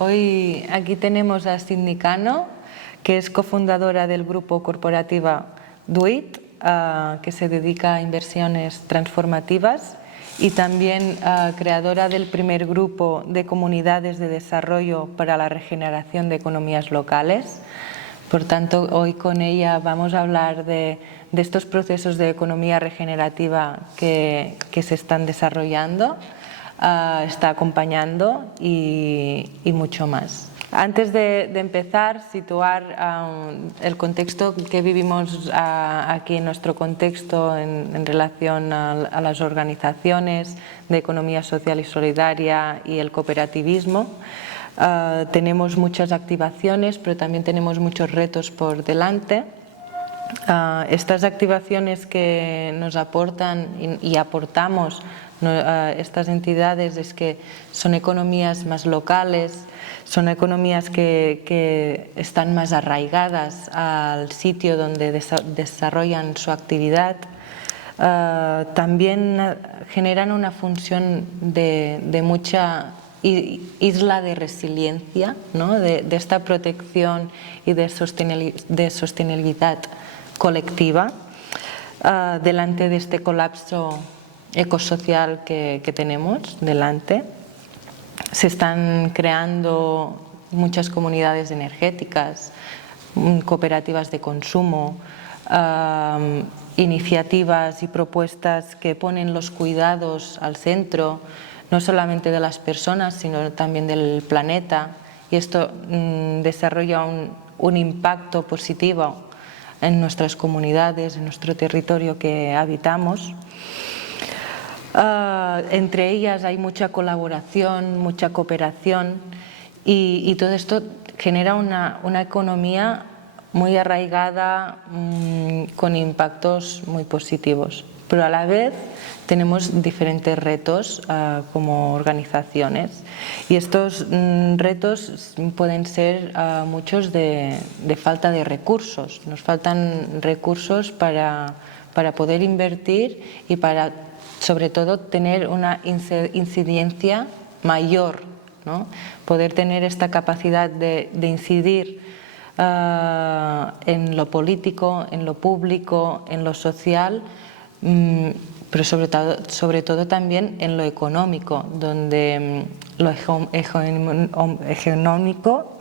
Hoy aquí tenemos a Sydney Cano, que es cofundadora del grupo corporativa DOIT, que se dedica a inversiones transformativas, y también creadora del primer grupo de comunidades de desarrollo para la regeneración de economías locales. Por tanto, hoy con ella vamos a hablar de estos procesos de economía regenerativa que se están desarrollando, está acompañando y mucho más. Antes de empezar, situar el contexto que vivimos aquí en nuestro contexto en relación a las organizaciones de economía social y solidaria y el cooperativismo. Tenemos muchas activaciones, pero también tenemos muchos retos por delante. Estas activaciones que nos aportan y aportamos estas entidades es que son economías más locales, son economías que están más arraigadas al sitio donde desarrollan su actividad. También generan una función de mucha isla de resiliencia, ¿no? de esta protección y de sostenibilidad colectiva delante de este colapso ecosocial que tenemos delante. Se están creando muchas comunidades energéticas, cooperativas de consumo, iniciativas y propuestas que ponen los cuidados al centro, no solamente de las personas, sino también del planeta, y esto desarrolla un impacto positivo en nuestras comunidades, en nuestro territorio que habitamos. Entre ellas hay mucha colaboración, mucha cooperación y todo esto genera una economía muy arraigada, con impactos muy positivos. Pero a la vez tenemos diferentes retos como organizaciones, y estos retos pueden ser muchos de falta de recursos. Nos faltan recursos para poder invertir y para, sobre todo, tener una incidencia mayor, ¿no? Poder tener esta capacidad de incidir en lo político, en lo público, en lo social, pero sobre todo también en lo económico, donde lo económico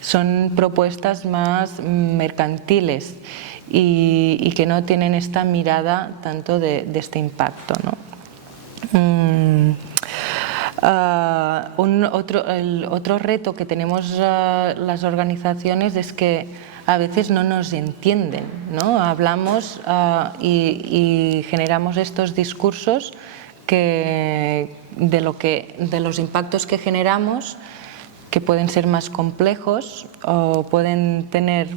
son propuestas más mercantiles y que no tienen esta mirada tanto de este impacto, ¿no? El otro reto que tenemos las organizaciones es que a veces no nos entienden, ¿no? Hablamos y generamos estos discursos de los impactos que generamos, que pueden ser más complejos o pueden tener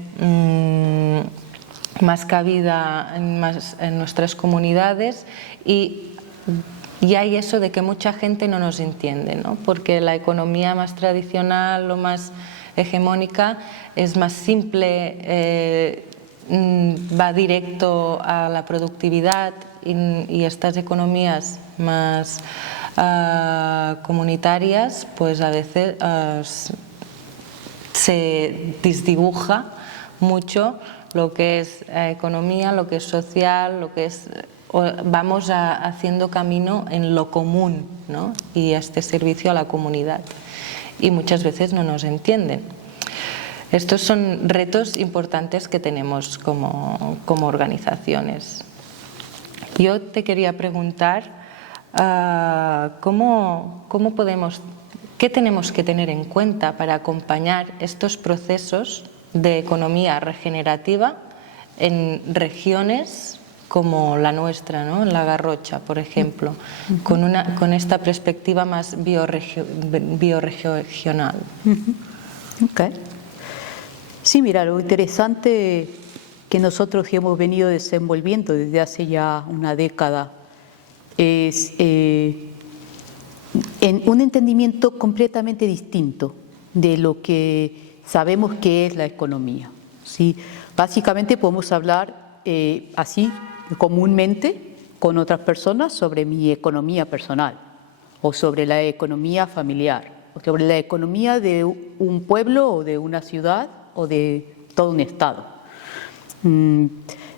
más cabida en nuestras comunidades, y hay eso de que mucha gente no nos entiende, ¿no? Porque la economía más tradicional o más hegemónica es más simple, va directo a la productividad, y estas economías más comunitarias pues a veces se desdibuja mucho lo que es economía, lo que es social, lo que es... Vamos haciendo camino en lo común, ¿no? Y este servicio a la comunidad, y muchas veces no nos entienden. Estos son retos importantes que tenemos como organizaciones. Yo te quería preguntar ¿qué tenemos que tener en cuenta para acompañar estos procesos de economía regenerativa en regiones como la nuestra, ¿no? En la Garrocha, por ejemplo, con esta perspectiva más biorregional. Okay. Sí, mira, lo interesante que nosotros hemos venido desenvolviendo desde hace ya una década es en un entendimiento completamente distinto de lo que sabemos que es la economía, ¿sí? Básicamente podemos hablar así comúnmente con otras personas sobre mi economía personal o sobre la economía familiar. sobre la economía de un pueblo o de una ciudad o de todo un estado.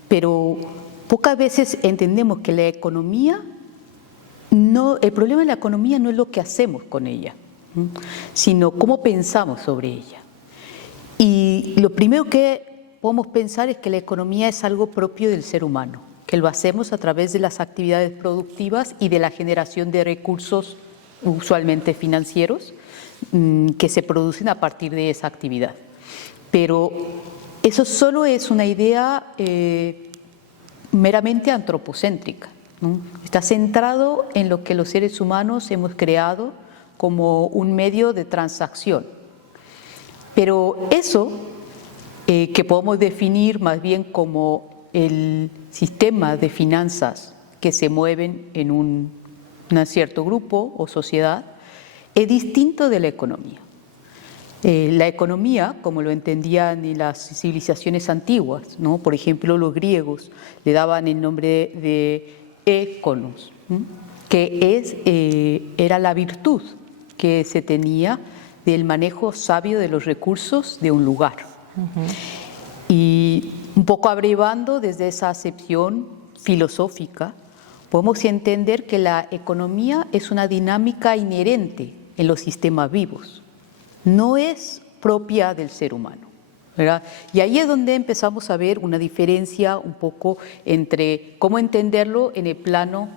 Pero pocas veces entendemos que la economía, el problema de la economía no es lo que hacemos con ella, sino cómo pensamos sobre ella. Y lo primero que podemos pensar es que la economía es algo propio del ser humano, que lo hacemos a través de las actividades productivas y de la generación de recursos usualmente financieros que se producen a partir de esa actividad. Pero eso solo es una idea meramente antropocéntrica, ¿no? Está centrado en lo que los seres humanos hemos creado como un medio de transacción. Pero eso, que podemos definir más bien como el sistema de finanzas que se mueven en un cierto grupo o sociedad, es distinto de la economía. La economía, como lo entendían en las civilizaciones antiguas, ¿no? Por ejemplo, los griegos le daban el nombre de ékonos, que era la virtud que se tenía del manejo sabio de los recursos de un lugar. Y un poco abrevando desde esa acepción filosófica, podemos entender que la economía es una dinámica inherente en los sistemas vivos. No es propia del ser humano, ¿verdad? Y ahí es donde empezamos a ver una diferencia un poco entre cómo entenderlo en el plano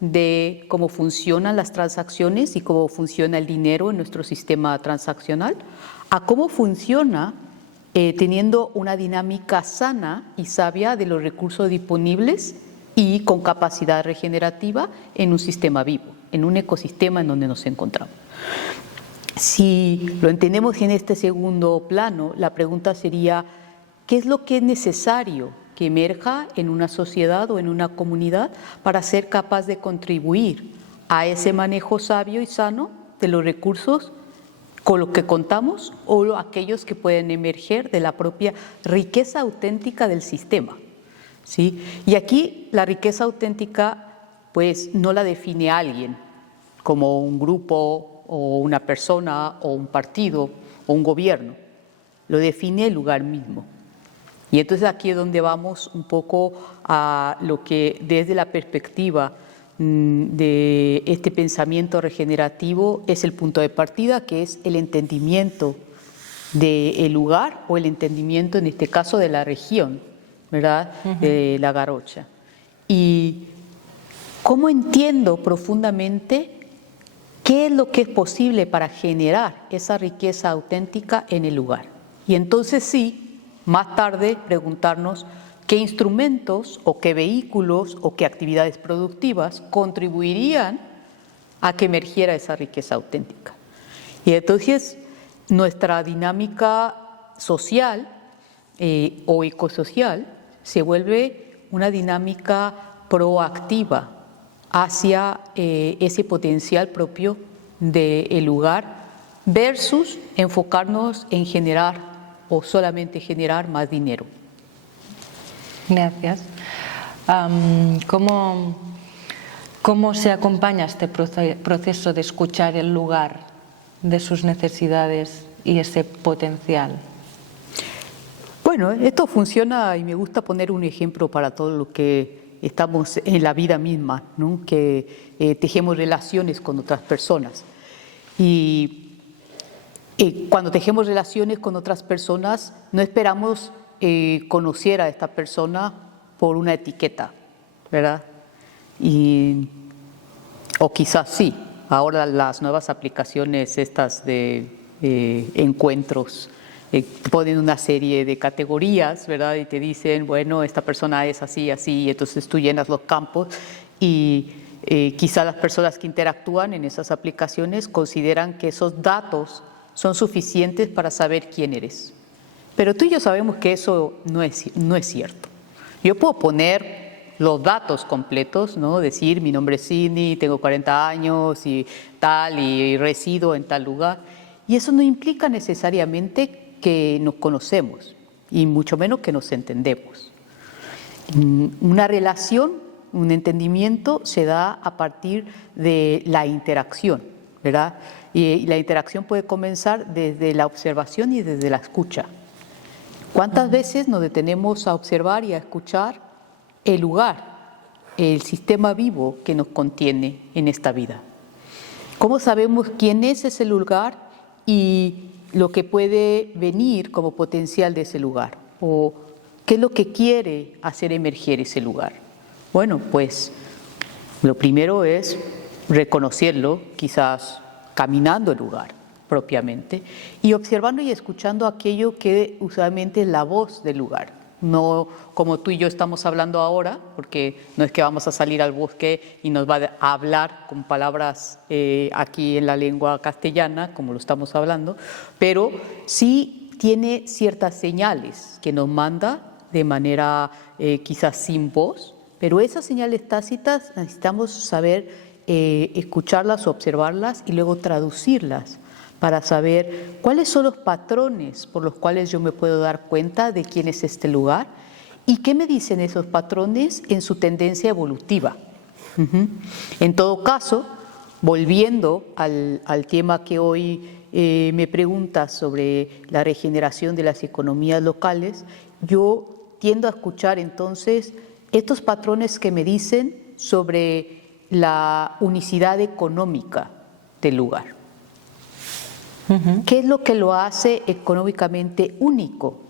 de cómo funcionan las transacciones y cómo funciona el dinero en nuestro sistema transaccional, a cómo funciona teniendo una dinámica sana y sabia de los recursos disponibles y con capacidad regenerativa en un sistema vivo, en un ecosistema en donde nos encontramos. Si lo entendemos en este segundo plano, la pregunta sería, ¿qué es lo que es necesario que emerja en una sociedad o en una comunidad para ser capaz de contribuir a ese manejo sabio y sano de los recursos con los que contamos o aquellos que pueden emerger de la propia riqueza auténtica del sistema? ¿Sí? Y aquí la riqueza auténtica pues no la define alguien como un grupo o una persona o un partido o un gobierno, lo define el lugar mismo. Y entonces aquí es donde vamos un poco a lo que desde la perspectiva de este pensamiento regenerativo es el punto de partida, que es el entendimiento del lugar o el entendimiento en este caso de la región, ¿verdad? De la Garrocha. Y cómo entiendo profundamente qué es lo que es posible para generar esa riqueza auténtica en el lugar. Y entonces sí, más tarde preguntarnos qué instrumentos o qué vehículos o qué actividades productivas contribuirían a que emergiera esa riqueza auténtica. Y entonces nuestra dinámica social o ecosocial se vuelve una dinámica proactiva hacia ese potencial propio del lugar versus enfocarnos en generar o solamente generar más dinero. Gracias. ¿Cómo se acompaña este proceso de escuchar el lugar, de sus necesidades y ese potencial? Bueno, esto funciona y me gusta poner un ejemplo para todo lo que estamos en la vida misma, ¿no? Que tejemos relaciones con otras personas. Y cuando tejemos relaciones con otras personas, no esperamos conocer a esta persona por una etiqueta, ¿verdad? O quizás sí. Ahora las nuevas aplicaciones estas de encuentros ponen una serie de categorías, ¿verdad? Y te dicen, bueno, esta persona es así, así, y entonces tú llenas los campos y quizá las personas que interactúan en esas aplicaciones consideran que esos datos son suficientes para saber quién eres. Pero tú y yo sabemos que eso no es cierto. Yo puedo poner los datos completos, ¿no? Decir, mi nombre es Cindy, tengo 40 años y tal, y resido en tal lugar. Y eso no implica necesariamente que nos conocemos, y mucho menos que nos entendemos. Una relación, un entendimiento se da a partir de la interacción, ¿verdad? y la interacción puede comenzar desde la observación y desde la escucha. ¿Cuántas veces nos detenemos a observar y a escuchar el lugar, el sistema vivo que nos contiene en esta vida? ¿Cómo sabemos quién es ese lugar y lo que puede venir como potencial de ese lugar? ¿O qué es lo que quiere hacer emerger ese lugar? Bueno, pues lo primero es reconocerlo, quizás caminando el lugar propiamente, y observando y escuchando aquello que usualmente es la voz del lugar. No como tú y yo estamos hablando ahora, porque no es que vamos a salir al bosque y nos va a hablar con palabras aquí en la lengua castellana, como lo estamos hablando, pero sí tiene ciertas señales que nos manda de manera quizás sin voz, pero esas señales tácitas necesitamos saber escucharlas, observarlas y luego traducirlas para saber cuáles son los patrones por los cuales yo me puedo dar cuenta de quién es este lugar y qué me dicen esos patrones en su tendencia evolutiva. En todo caso, volviendo al tema que hoy me preguntas sobre la regeneración de las economías locales, yo tiendo a escuchar entonces estos patrones que me dicen sobre la unicidad económica del lugar. ¿Qué es lo que lo hace económicamente único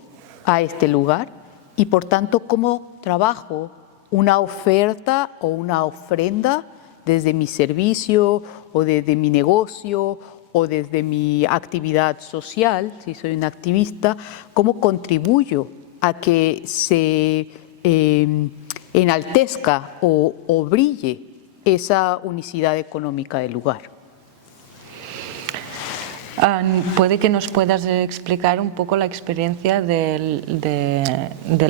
a este lugar? Y por tanto, ¿cómo trabajo una oferta o una ofrenda desde mi servicio o desde mi negocio o desde mi actividad social, si soy un activista? ¿Cómo contribuyo a que se enaltezca o brille esa unicidad económica del lugar? Puede que nos puedas explicar un poco la experiencia del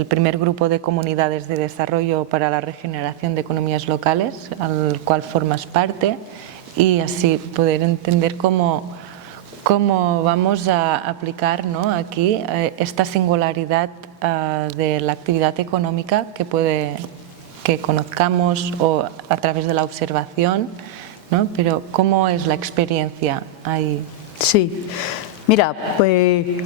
primer grupo de comunidades de desarrollo para la regeneración de economías locales, al cual formas parte, y así poder entender cómo vamos a aplicar, ¿no?, aquí esta singularidad de la actividad económica que conozcamos o a través de la observación, ¿no? Pero ¿cómo es la experiencia ahí? Sí, mira, pues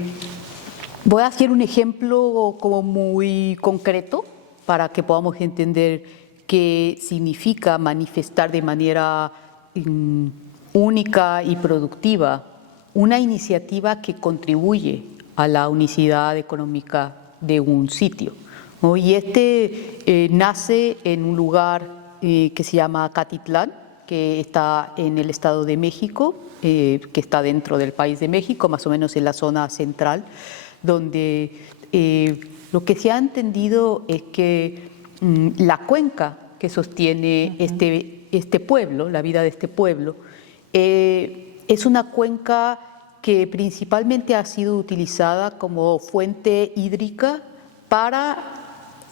voy a hacer un ejemplo como muy concreto para que podamos entender qué significa manifestar de manera única y productiva una iniciativa que contribuye a la unicidad económica de un sitio, ¿no? Y nace en un lugar que se llama Catitlán, que está en el Estado de México, que está dentro del país de México, más o menos en la zona central, donde lo que se ha entendido es que la cuenca que sostiene este pueblo, la vida de este pueblo, es una cuenca que principalmente ha sido utilizada como fuente hídrica para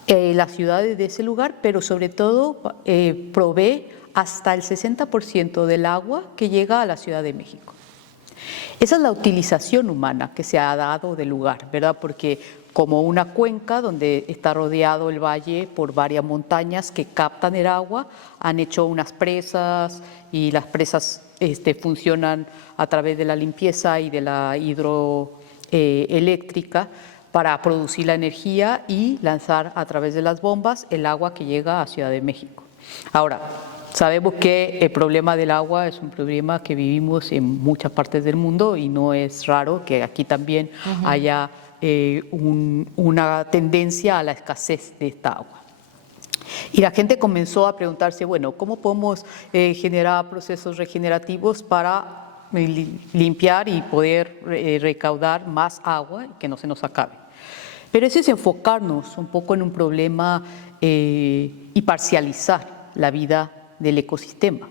las ciudades de ese lugar, pero sobre todo provee hasta el 60% del agua que llega a la Ciudad de México. Esa es la utilización humana que se ha dado del lugar, ¿verdad? Porque como una cuenca donde está rodeado el valle por varias montañas que captan el agua, han hecho unas presas y las presas funcionan a través de la limpieza y de la hidroeléctrica para producir la energía y lanzar a través de las bombas el agua que llega a Ciudad de México. Ahora, sabemos que el problema del agua es un problema que vivimos en muchas partes del mundo y no es raro que aquí también haya una tendencia a la escasez de esta agua. Y la gente comenzó a preguntarse, bueno, ¿cómo podemos generar procesos regenerativos para limpiar y poder recaudar más agua y que no se nos acabe? Pero eso es enfocarnos un poco en un problema y parcializar la vida del ecosistema,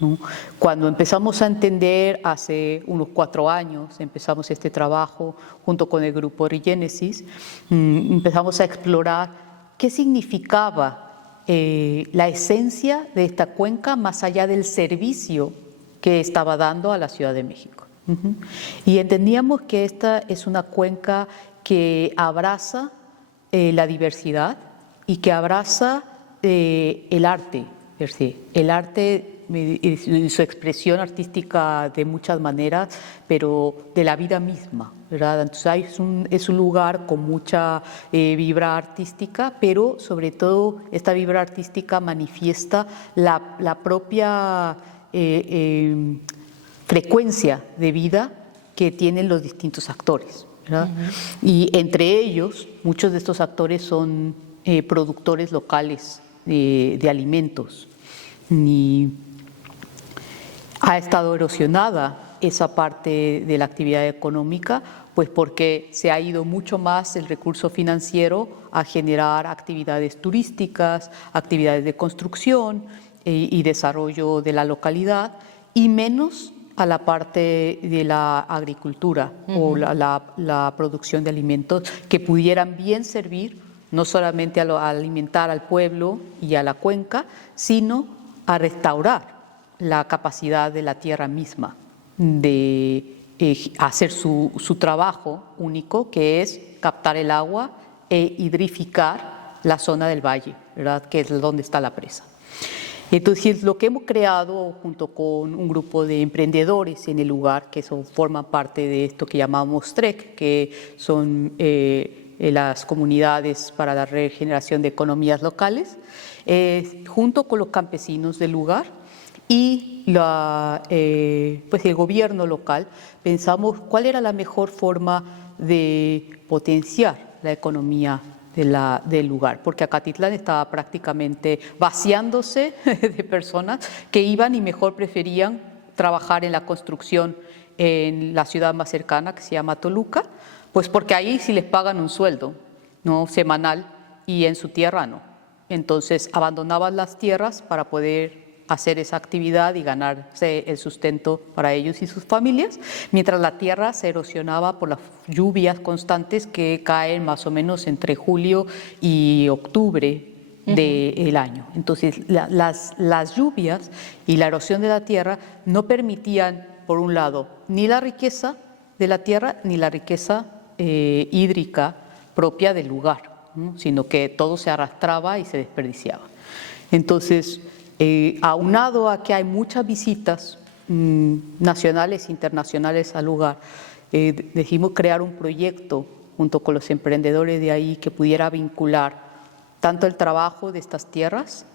¿no? Cuando empezamos a entender hace unos 4 años, empezamos este trabajo junto con el grupo Regénesis, empezamos a explorar qué significaba la esencia de esta cuenca más allá del servicio que estaba dando a la Ciudad de México. Y entendíamos que esta es una cuenca que abraza la diversidad y que abraza el arte, el arte en su expresión artística de muchas maneras, pero de la vida misma, ¿verdad? Entonces es un lugar con mucha vibra artística, pero sobre todo esta vibra artística manifiesta la propia frecuencia de vida que tienen los distintos actores, ¿verdad? Y entre ellos, muchos de estos actores son productores locales de alimentos. Y ha estado erosionada esa parte de la actividad económica, pues porque se ha ido mucho más el recurso financiero a generar actividades turísticas, actividades de construcción y desarrollo de la localidad, y menos a la parte de la agricultura o la producción de alimentos que pudieran bien servir no solamente a alimentar al pueblo y a la cuenca, sino a restaurar la capacidad de la tierra misma de hacer su trabajo único, que es captar el agua e hidrificar la zona del valle, ¿verdad? Que es donde está la presa. Entonces, lo que hemos creado junto con un grupo de emprendedores en el lugar, que forman parte de esto que llamamos TREC, que son las comunidades para la regeneración de economías locales, junto con los campesinos del lugar y pues el gobierno local, pensamos cuál era la mejor forma de potenciar la economía del lugar, porque Acatitlán estaba prácticamente vaciándose de personas que iban y mejor preferían trabajar en la construcción en la ciudad más cercana, que se llama Toluca, pues porque ahí sí les pagan un sueldo, ¿no?, semanal, y en su tierra no. Entonces abandonaban las tierras para poder hacer esa actividad y ganarse el sustento para ellos y sus familias, mientras la tierra se erosionaba por las lluvias constantes que caen más o menos entre julio y octubre del año. Entonces las lluvias y la erosión de la tierra no permitían, por un lado, ni la riqueza de la tierra ni la riqueza hídrica propia del lugar, ¿no?, sino que todo se arrastraba y se desperdiciaba. Entonces, aunado a que hay muchas visitas nacionales e internacionales al lugar, decidimos crear un proyecto junto con los emprendedores de ahí que pudiera vincular tanto el trabajo de estas tierras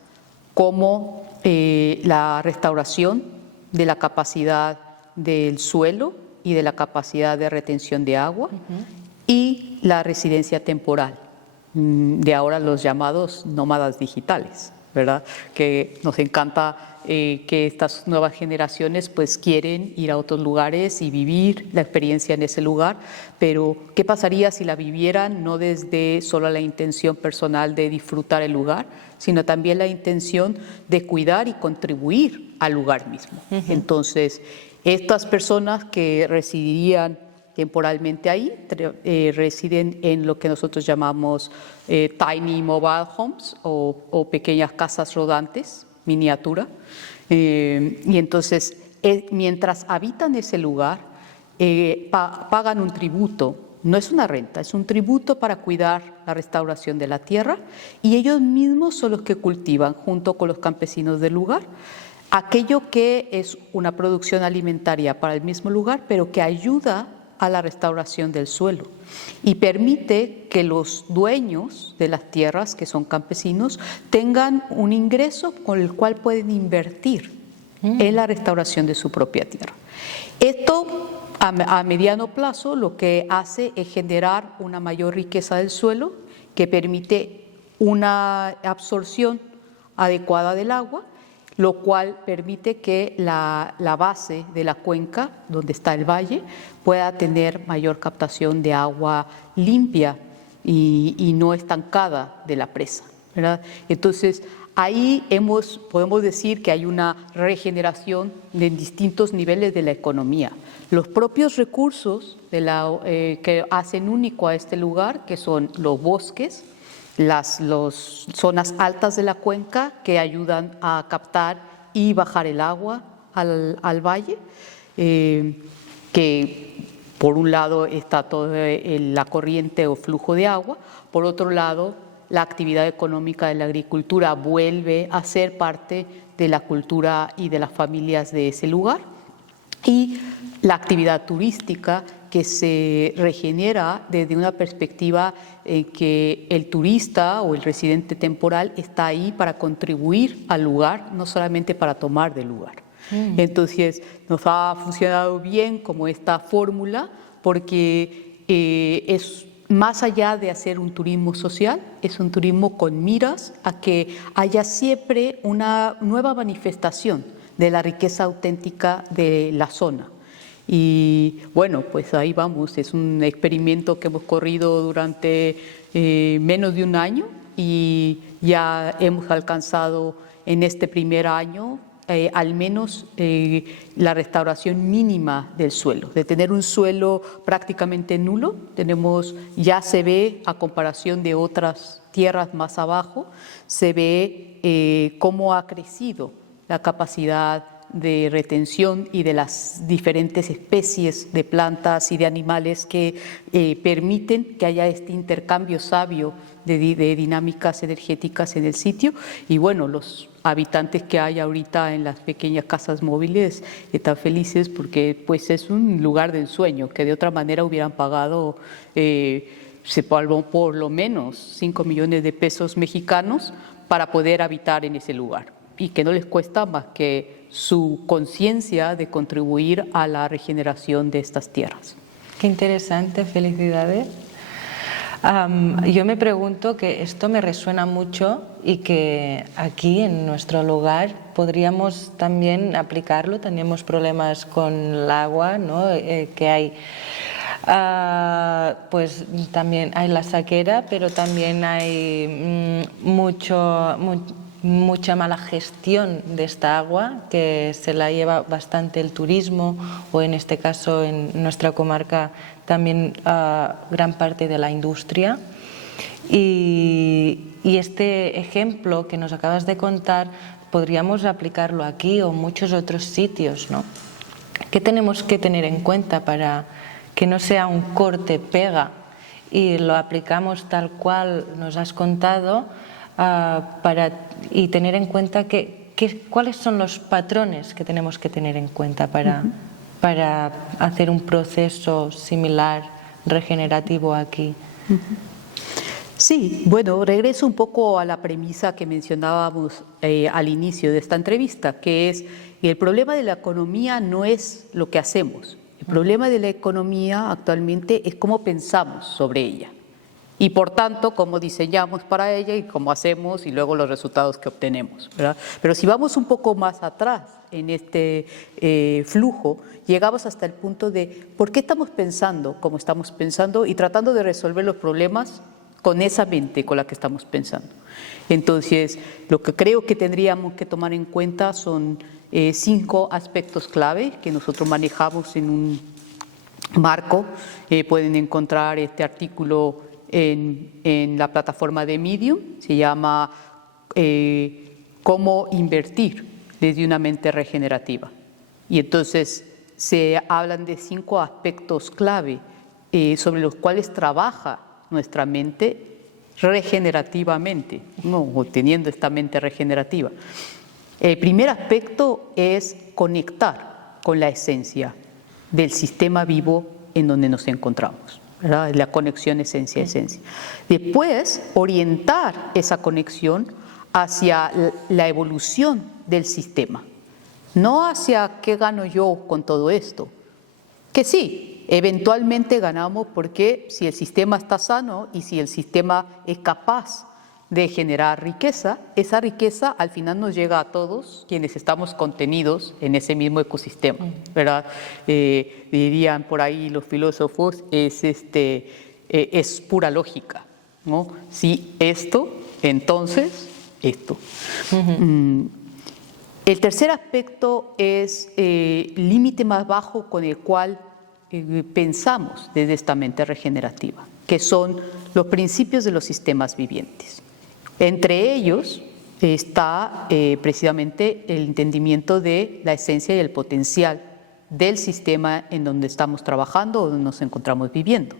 como la restauración de la capacidad del suelo y de la capacidad de retención de agua y la residencia temporal, de ahora los llamados nómadas digitales, ¿verdad? Que nos encanta que estas nuevas generaciones pues quieren ir a otros lugares y vivir la experiencia en ese lugar, pero ¿qué pasaría si la vivieran no desde solo la intención personal de disfrutar el lugar, sino también la intención de cuidar y contribuir al lugar mismo? Entonces, estas personas que residirían temporalmente ahí, residen en lo que nosotros llamamos tiny mobile homes o pequeñas casas rodantes, miniatura. Y entonces, mientras habitan ese lugar, pagan un tributo. No es una renta, es un tributo para cuidar la restauración de la tierra, y ellos mismos son los que cultivan, junto con los campesinos del lugar, aquello que es una producción alimentaria para el mismo lugar, pero que ayuda a la restauración del suelo y permite que los dueños de las tierras, que son campesinos, tengan un ingreso con el cual pueden invertir en la restauración de su propia tierra. Esto, a mediano plazo, lo que hace es generar una mayor riqueza del suelo, que permite una absorción adecuada del agua, lo cual permite que la base de la cuenca, donde está el valle, pueda tener mayor captación de agua limpia y no estancada de la presa, ¿verdad? Entonces, ahí podemos decir que hay una regeneración de distintos niveles de la economía. Los propios recursos que hacen único a este lugar, que son los bosques, las zonas altas de la cuenca que ayudan a captar y bajar el agua al valle, que por un lado está toda la corriente o flujo de agua, por otro lado la actividad económica de la agricultura vuelve a ser parte de la cultura y de las familias de ese lugar. Y la actividad turística que se regenera desde una perspectiva en que el turista o el residente temporal está ahí para contribuir al lugar, no solamente para tomar del lugar. Entonces, nos ha funcionado bien como esta fórmula porque es más allá de hacer un turismo social, es un turismo con miras a que haya siempre una nueva manifestación de la riqueza auténtica de la zona. Y bueno, pues ahí vamos, es un experimento que hemos corrido durante menos de un año y ya hemos alcanzado en este primer año al menos la restauración mínima del suelo, de tener un suelo prácticamente nulo. Ya se ve, a comparación de otras tierras más abajo, se ve cómo ha crecido la capacidad de retención y de las diferentes especies de plantas y de animales que permiten que haya este intercambio sabio de dinámicas energéticas en el sitio. Y bueno, los habitantes que hay ahorita en las pequeñas casas móviles están felices porque pues es un lugar de ensueño que de otra manera hubieran pagado por lo menos 5 millones de pesos mexicanos para poder habitar en ese lugar, y que no les cuesta más que su conciencia de contribuir a la regeneración de estas tierras. Qué interesante, felicidades. Yo me pregunto, que esto me resuena mucho y que aquí en nuestro lugar podríamos también aplicarlo. Tenemos problemas con el agua, ¿no? Que hay, pues también hay la sequía, pero también hay mucha mala gestión de esta agua, que se la lleva bastante el turismo, o en este caso en nuestra comarca también gran parte de la industria. Y este ejemplo que nos acabas de contar podríamos aplicarlo aquí o en muchos otros sitios, ¿no? ¿Qué tenemos que tener en cuenta para que no sea un corte-pega y lo aplicamos tal cual nos has contado, y tener en cuenta cuáles son los patrones que tenemos que tener en cuenta para hacer un proceso similar, regenerativo aquí? Sí, bueno, regreso un poco a la premisa que mencionábamos al inicio de esta entrevista, que es que el problema de la economía no es lo que hacemos. El problema de la economía actualmente es cómo pensamos sobre ella y, por tanto, cómo diseñamos para ella y cómo hacemos y luego los resultados que obtenemos, ¿verdad? Pero si vamos un poco más atrás en este flujo, llegamos hasta el punto de por qué estamos pensando como estamos pensando y tratando de resolver los problemas con esa mente con la que estamos pensando. Entonces, lo que creo que tendríamos que tomar en cuenta son 5 aspectos clave que nosotros manejamos en un marco. Pueden encontrar este artículo en la plataforma de Medium, se llama Cómo invertir desde una mente regenerativa. Y entonces se hablan de 5 aspectos clave sobre los cuales trabaja nuestra mente regenerativamente, ¿no? Teniendo esta mente regenerativa. El primer aspecto es conectar con la esencia del sistema vivo en donde nos encontramos, ¿verdad? La conexión esencia-esencia. Después, orientar esa conexión hacia la evolución del sistema, no hacia qué gano yo con todo esto, que sí, eventualmente ganamos, porque si el sistema está sano y si el sistema es capaz de generar riqueza, esa riqueza al final nos llega a todos quienes estamos contenidos en ese mismo ecosistema, ¿verdad? Dirían por ahí los filósofos, es pura lógica, ¿no? Si esto, entonces esto. El tercer aspecto es el límite más bajo con el cual pensamos desde esta mente regenerativa, que son los principios de los sistemas vivientes. Entre ellos está precisamente el entendimiento de la esencia y el potencial del sistema en donde estamos trabajando o donde nos encontramos viviendo.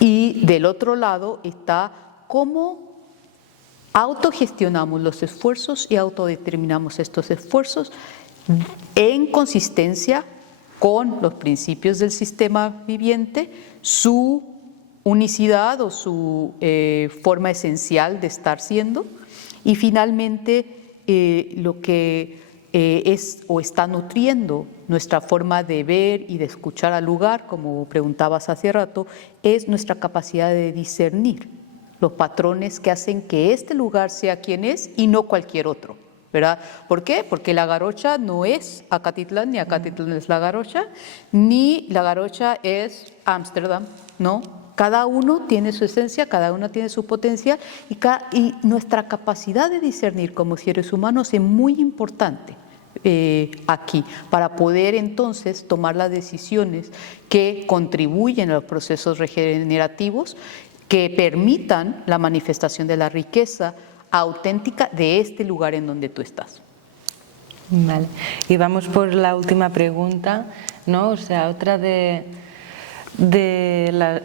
Y del otro lado está cómo autogestionamos los esfuerzos y autodeterminamos estos esfuerzos en consistencia con los principios del sistema viviente, su unicidad o su forma esencial de estar siendo, y finalmente lo que es o está nutriendo nuestra forma de ver y de escuchar al lugar, como preguntabas hace rato, es nuestra capacidad de discernir los patrones que hacen que este lugar sea quien es y no cualquier otro, ¿verdad? ¿Por qué? Porque La Garrocha no es Acatitlán, ni Acatitlán es La Garrocha, ni La Garrocha es Ámsterdam, ¿no? Cada uno tiene su esencia, cada uno tiene su potencial y nuestra capacidad de discernir como seres humanos es muy importante aquí para poder entonces tomar las decisiones que contribuyen a los procesos regenerativos que permitan la manifestación de la riqueza auténtica de este lugar en donde tú estás. Vale. Y vamos por la última pregunta, ¿no? O sea, otra de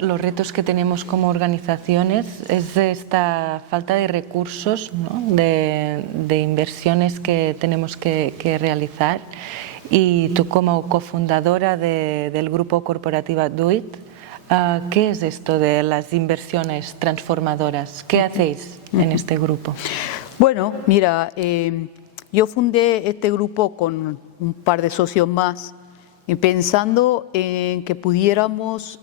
los retos que tenemos como organizaciones es esta falta de recursos, ¿no? de inversiones que tenemos que realizar. Y tú, como cofundadora del grupo corporativa DOIT, ¿qué es esto de las inversiones transformadoras? ¿Qué hacéis en este grupo? Bueno, mira, yo fundé este grupo con un par de socios más, pensando en que pudiéramos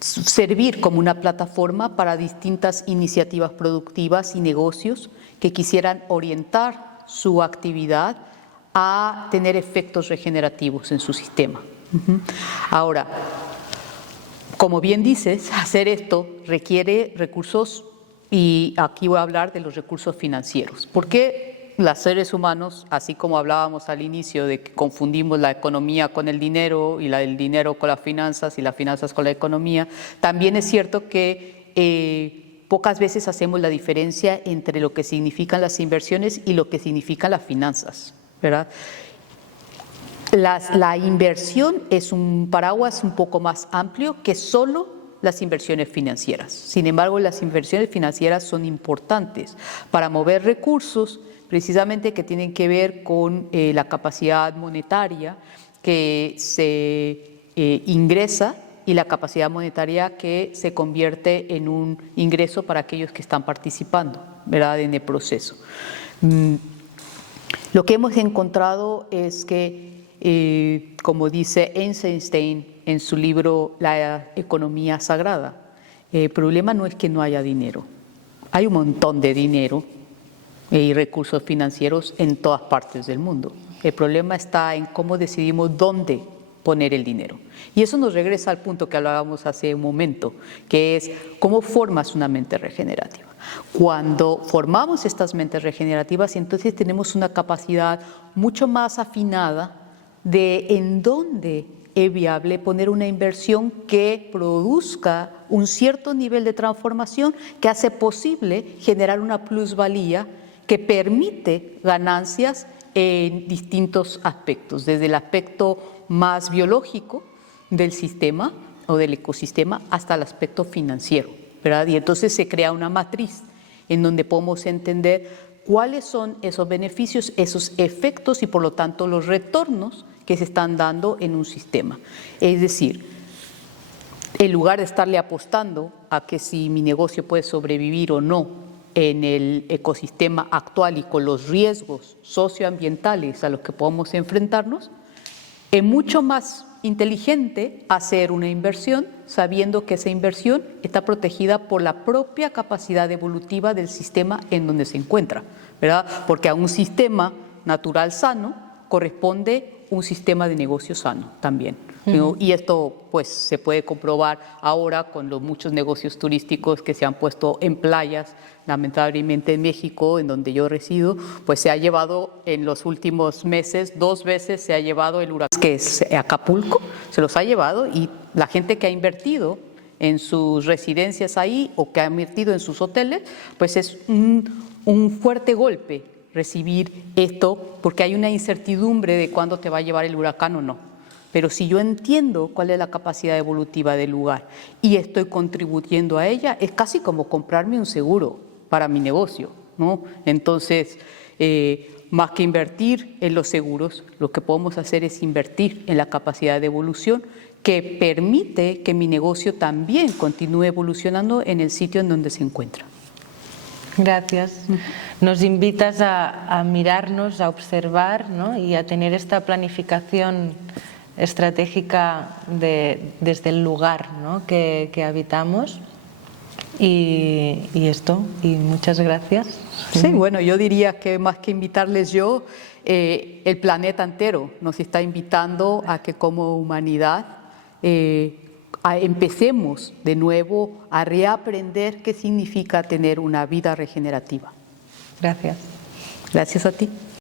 servir como una plataforma para distintas iniciativas productivas y negocios que quisieran orientar su actividad a tener efectos regenerativos en su sistema. Ahora, como bien dices, hacer esto requiere recursos, y aquí voy a hablar de los recursos financieros. ¿Por qué? Los seres humanos, así como hablábamos al inicio de que confundimos la economía con el dinero y el dinero con las finanzas y las finanzas con la economía, también es cierto que pocas veces hacemos la diferencia entre lo que significan las inversiones y lo que significan las finanzas, ¿verdad? La inversión es un paraguas un poco más amplio que solo las inversiones financieras. Sin embargo, las inversiones financieras son importantes para mover recursos precisamente que tienen que ver con la capacidad monetaria que se ingresa y la capacidad monetaria que se convierte en un ingreso para aquellos que están participando, ¿verdad?, en el proceso. Lo que hemos encontrado es que, como dice Eisenstein en su libro La economía sagrada, el problema no es que no haya dinero. Hay un montón de dinero y recursos financieros en todas partes del mundo. El problema está en cómo decidimos dónde poner el dinero. Y eso nos regresa al punto que hablábamos hace un momento, que es cómo formas una mente regenerativa. Cuando formamos estas mentes regenerativas, entonces tenemos una capacidad mucho más afinada de en dónde es viable poner una inversión que produzca un cierto nivel de transformación que hace posible generar una plusvalía que permite ganancias en distintos aspectos, desde el aspecto más biológico del sistema o del ecosistema hasta el aspecto financiero, ¿verdad? Y entonces se crea una matriz en donde podemos entender cuáles son esos beneficios, esos efectos y por lo tanto los retornos que se están dando en un sistema. Es decir, en lugar de estarle apostando a que si mi negocio puede sobrevivir o no en el ecosistema actual y con los riesgos socioambientales a los que podemos enfrentarnos, es mucho más inteligente hacer una inversión sabiendo que esa inversión está protegida por la propia capacidad evolutiva del sistema en donde se encuentra, ¿verdad? Porque a un sistema natural sano corresponde un sistema de negocio sano también, ¿no? Y esto pues se puede comprobar ahora con los muchos negocios turísticos que se han puesto en playas, lamentablemente en México, en donde yo resido, pues se ha llevado en los últimos meses, 2 veces se ha llevado el huracán, que es Acapulco, se los ha llevado, y la gente que ha invertido en sus residencias ahí o que ha invertido en sus hoteles, pues es un fuerte golpe recibir esto, porque hay una incertidumbre de cuándo te va a llevar el huracán o no. Pero si yo entiendo cuál es la capacidad evolutiva del lugar y estoy contribuyendo a ella, es casi como comprarme un seguro para mi negocio, ¿no? Entonces, más que invertir en los seguros, lo que podemos hacer es invertir en la capacidad de evolución que permite que mi negocio también continúe evolucionando en el sitio en donde se encuentra. Gracias. Nos invitas a mirarnos, a observar, ¿no? Y a tener esta planificación estratégica desde el lugar, ¿no? que habitamos. Y esto, y muchas gracias. Sí, bueno, yo diría que más que invitarles yo, el planeta entero nos está invitando a que como humanidad empecemos de nuevo a reaprender qué significa tener una vida regenerativa. Gracias. Gracias a ti.